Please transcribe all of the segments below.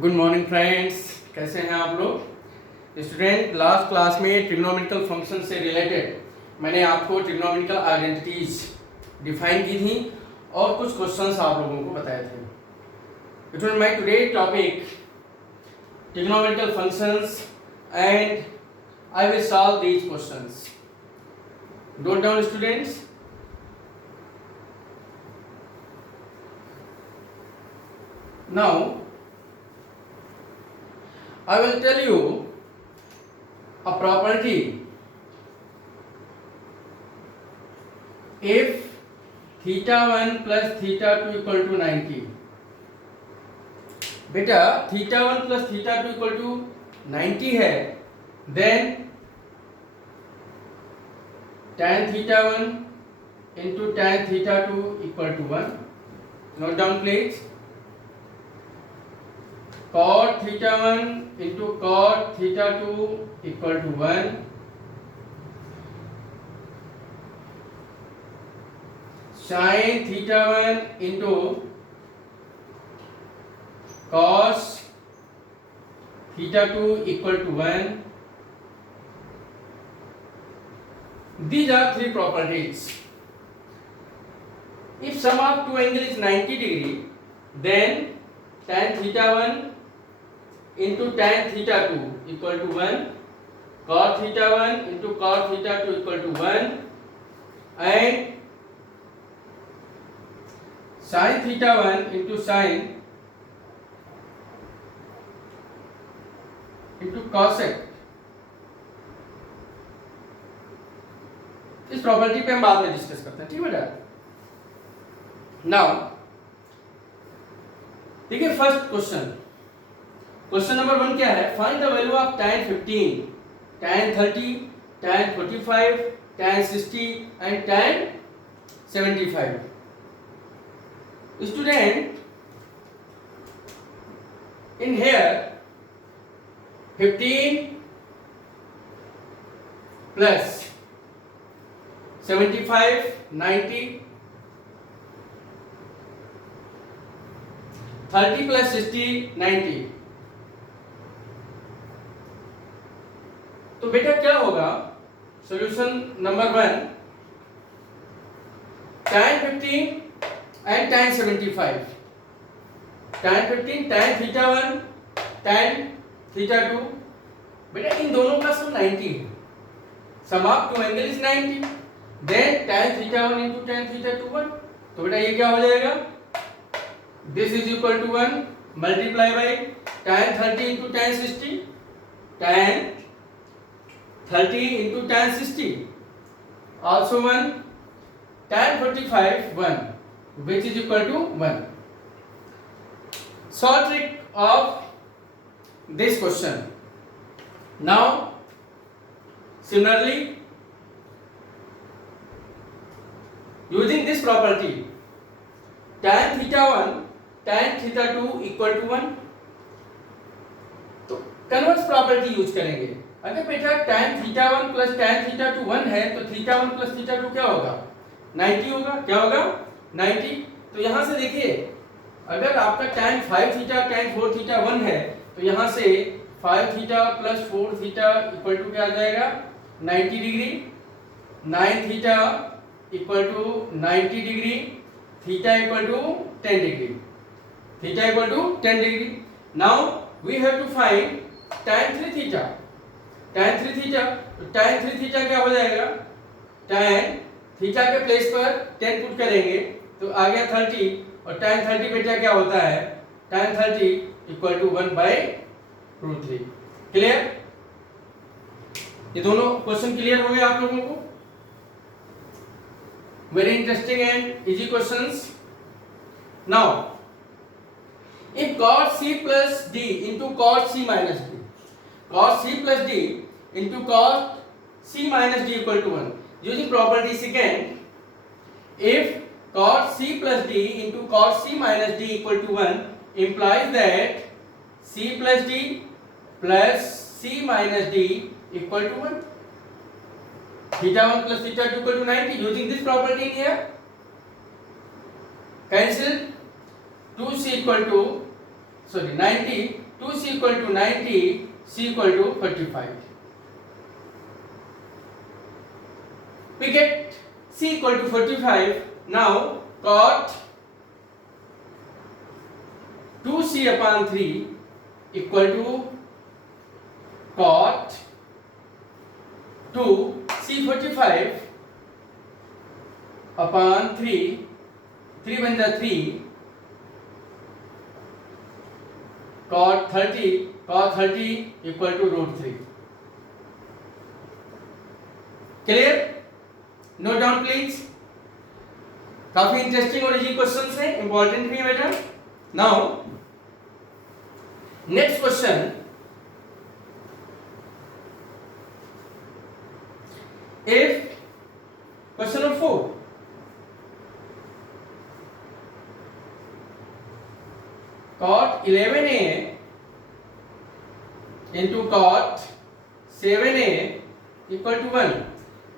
Good morning friends, कैसे हैं आप लोग स्टूडेंट। लास्ट क्लास में ट्रिग्नोमेट्रिकल फंक्शन से रिलेटेड मैंने आपको ट्रिग्नोमेट्रिकल आइडेंटिटीज डिफाइन की थी और कुछ क्वेश्चंस आप लोगों को बताए थे। Student, my today topic trigonometrical functions and I will solve these questions. Note down students. Now I will tell you a property. If theta 1 plus theta 2 equal to 90, बेटा theta 1 plus theta 2 equal to 90 है, then tan theta 1 into tan theta 2 equal to 1. Note down please. Cot theta 1 into cot theta 2 equal to 1. Sin theta 1 into cos theta 2 equal to 1. These are three properties. If sum of two angles is 90 degree, then tan theta 1 into tan theta 2 equal to 1, cot theta 1 into cot theta 2 equal to 1, and sin theta 1 into sin into cosec. इस property पे हम बाद में discuss करते हैं, ठीक है बेटा। नाउ देखिए फर्स्ट क्वेश्चन नंबर 1 क्या है? Find the value of tan 15, tan 30, tan 45, tan 60 and tan 75। Student, in here 15 plus 75 90, 30 plus 60 90। तो बेटा क्या होगा? Solution number 1, tan 15 and tan 75, tan 15 tan theta 1 tan theta 2। बेटा इन दोनों का सम 90 है। Sum of two angle is 90, then tan theta 1 into tan theta 2 1। तो बेटा ये क्या हो जाएगा? This is equal to 1 multiply by tan 30 into tan 60, tan 30 into tan 60 also 1, tan 45 1, which is equal to 1. Short trick of this question. Now similarly, using this property, tan theta 1 tan theta 2 equal to 1, तो converse property use करेंगे। अगर बेटा tan theta 1 plus tan theta 2 1 है, तो theta 1 plus theta 2 क्या होगा? 90 होगा। क्या होगा? 90। तो यहां से देखिए, अगर आपका tan 5 थीटा tan 4 थीटा 1 है, तो यहां से 5 theta plus 4 theta equal to क्या आ जाएगा? 90 degree. 9 theta equal to 90 degree, theta equal to 10 degree, theta equal to 10 degree. Now we have to find tan 3 theta. tan 3 theta, तो tan 3 theta क्या हो जाएगा? tan थीटा के place पर 10 put करेंगे तो आ गया 30, और tan 30 बेटा क्या होता है? tan 30 equal to 1/√3। क्लियर? ये दोनों क्वेश्चन क्लियर हो गए आप लोगों को? Very interesting and easy questions. Now if cot c plus d into cot c minus d, cot c plus d into cot c minus d equal to 1, using property second, if cot c plus d into cot c minus d equal to 1 implies that c plus d plus c minus d equal to 1, theta 1 plus theta 2 equal to 90, using this property in here, cancel 2c equal to 90 2c equal to 90, c equal to 45. We get c equal to 45. Now cot 2c upon 3 equal to cot 2 c 45 upon 3, 3 बन जा 3, cot 30 equal to root 3. Clear? Note down please. काफी interesting और easy questions हैं, important भी है बेटा. Now next question. If question number 4, cot 11a into cot 7a equal to 1.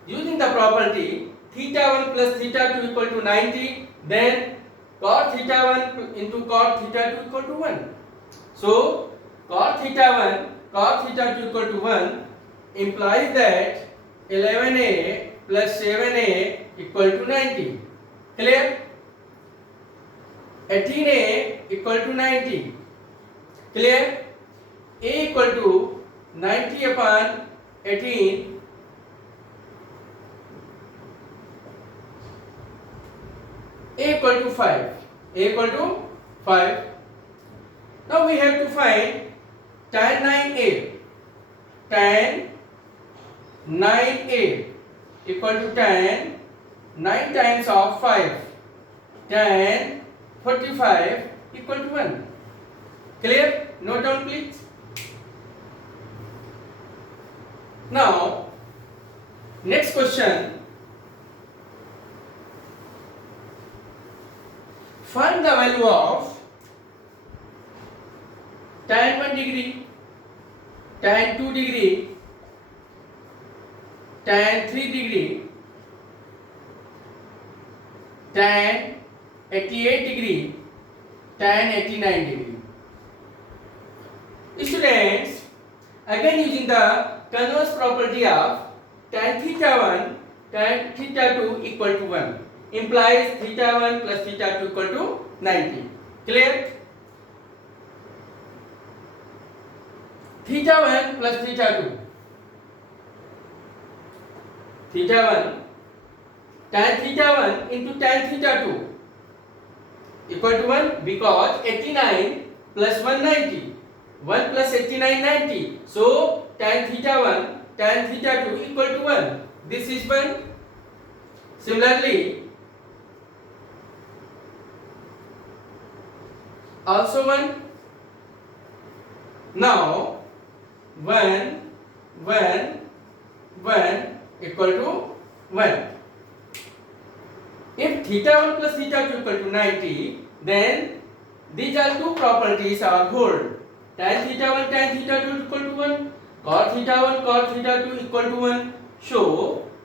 Using the property theta 1 plus theta 2 equal to 90, then cot theta 1 into cot theta 2 equal to 1. So cot theta 1 cot theta 2 equal to 1 implies that 11a plus 7a equal to 90. Clear? 18a equal to 90. Clear? A equal to 90 upon 18. A equal to 5. A equal to 5. Now we have to find tan 9a. Tan 9a equal to tan 9 times of 5. Tan 45 equal to 1. Clear? Note down please. Now next question. Find the value of tan 1 degree, tan 2 degree, tan 3 degree, tan 88 degree, tan 89 degree. Students, again using the converse property of tan theta 1 tan theta 2 equal to 1 implies theta 1 plus theta 2 equal to 90. Clear? Theta 1 plus theta 2. Theta 1 tan theta 1 into tan theta 2 equal to 1 because 89 plus 190. 1 plus 89 90. So tan theta 1 tan theta 2 equal to 1. This is 1. Similarly also 1. Now 1 1 1 equal to 1. If theta 1 plus theta 2 equal to 90, then these are two properties are hold. Tan theta 1 tan theta 2 equal to 1, cot theta 1 cot theta 2 equal to 1. So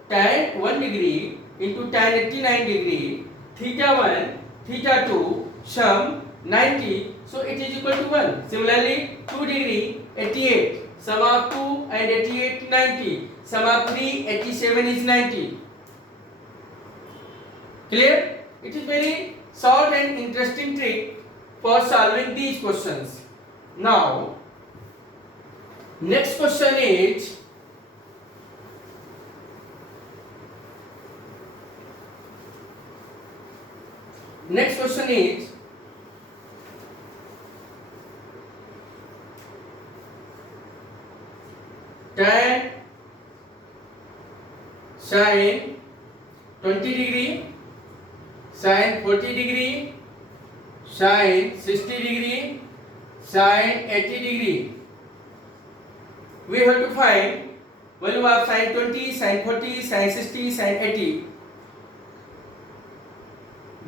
tan 1 degree into tan 89 degree, theta 1 theta 2 sum 90, so it is equal to 1. Similarly 2 degree 88, sum of 2 and 88 90, sum of 3 87 is 90. Clear? It is very short and interesting trick for solving these questions. Now next question is tan sin 20 degree, sin 40 degree, sin 60 degree, sin 80 degree. We have to find value of sin 20, sin 40, sin 60, sin 80.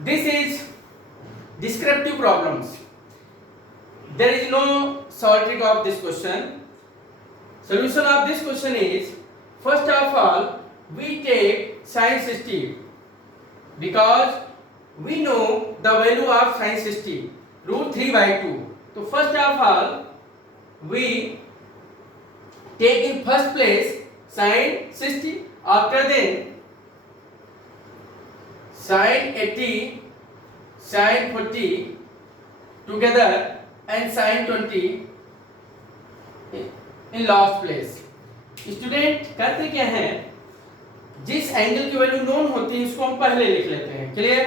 This is descriptive problems. There is no short trick of this question. Solution of this question is, first of all we take sin 60 because we know the value of sin 60 root 3 by 2. So first of all we take in first place sin 60, after then sin 80, sin 40 together and sin 20 in last place. Student करते क्या है, जिस angle की value known होती है उसको हम पहले लिख लेते हैं. Clear?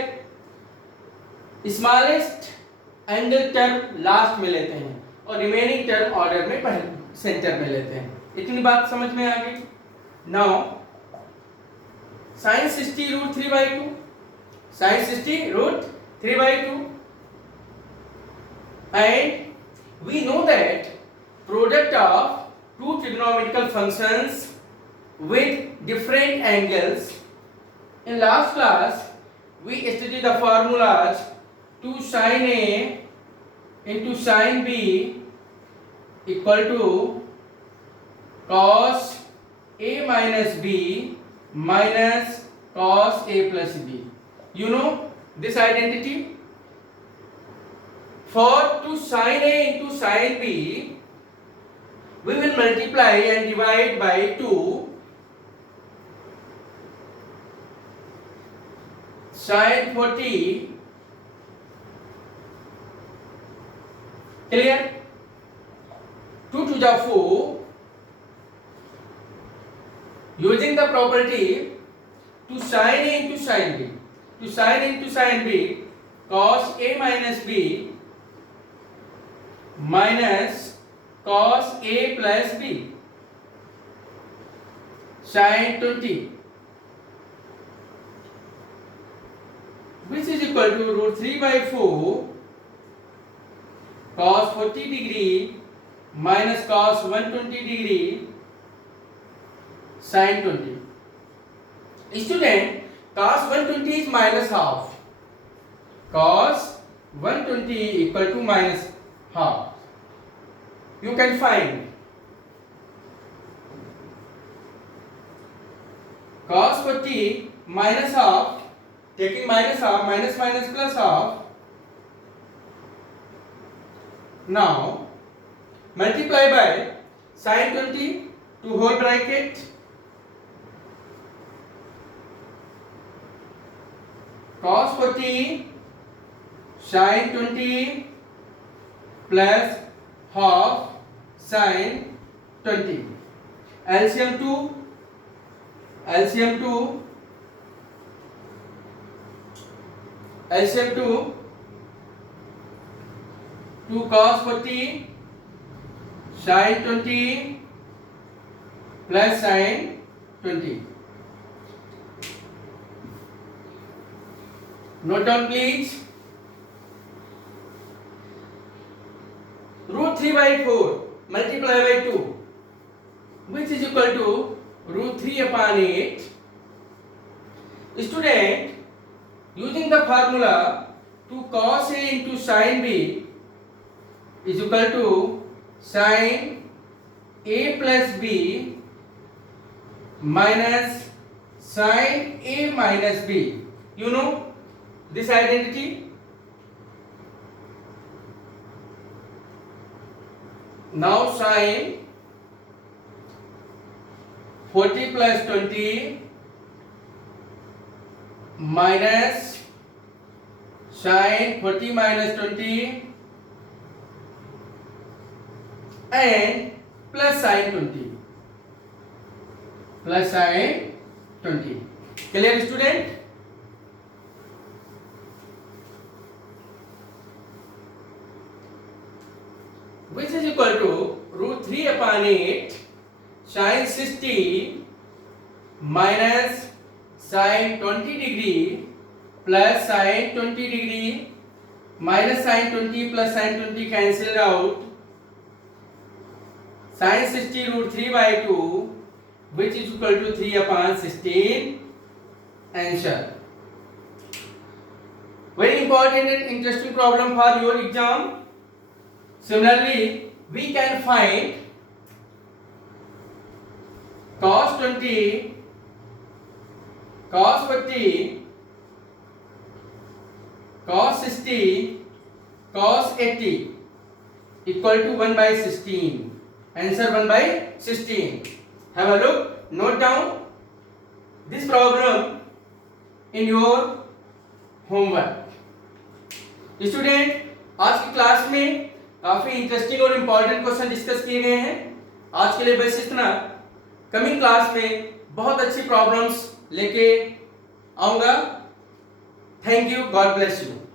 Smallest angle term last में लेते हैं और रिमेनिंग टर्म ऑर्डर में पहले सेंटर में लेते हैं. इतनी बात समझ में आ गई. Now sin 60 root 3/2, sin 60 root 3/2, and we know that product of two trigonometrical functions with different angles. In last class we studied the formulas to sin A into sin B equal to cos A minus B minus cos A plus B. You know this identity? For to sin A into sin B, we will multiply and divide by 2 sin 40. Clear? 2 to the 4. Using the property to sin A into sin B, to sin A into sin B, cos A minus B minus cos A plus B sin 20, which is equal to root 3/4 cos 40 degree minus cos 120 degree sin 20. Student, cos 120 is minus half. Cos 120 equal to minus half. You can find cos 40 minus half, taking minus half, minus minus plus half. Now multiply by sin 20 to whole bracket cos 40 sin 20 plus half sin 20. LCM 2, LCM 2, LCM 2, 2 cos 40 sin 20 plus sin 20. Note down please. Root 3/4 multiply by 2, which is equal to root 3/8. Student, using the formula to cos A into sin B is equal to sin A plus B minus sin A minus B. You know this identity? Now sin 40 plus 20 minus sin 40 minus 20 and plus sin 20 plus sin 20. Clear student? Which is equal to root 3/8 sin 60 minus sin 20 degree plus sin 20 degree minus sin 20 plus sin 20 cancelled out, sin 60 root 3/2 which is equal to 3/16. Answer. Very important and interesting problem for your exam. Similarly, we can find cos 20, cos 40, cos 60, cos 80. equal to 1 by 16. Answer 1 by 16. Have a look. Note down this problem in your homework. Student, आज की class में काफी interesting और important question discuss किए गए हैं. आज के लिए बस इतना. कमिंग क्लास में बहुत अच्छी प्रॉब्लम्स लेके आऊंगा. Thank you. God bless you.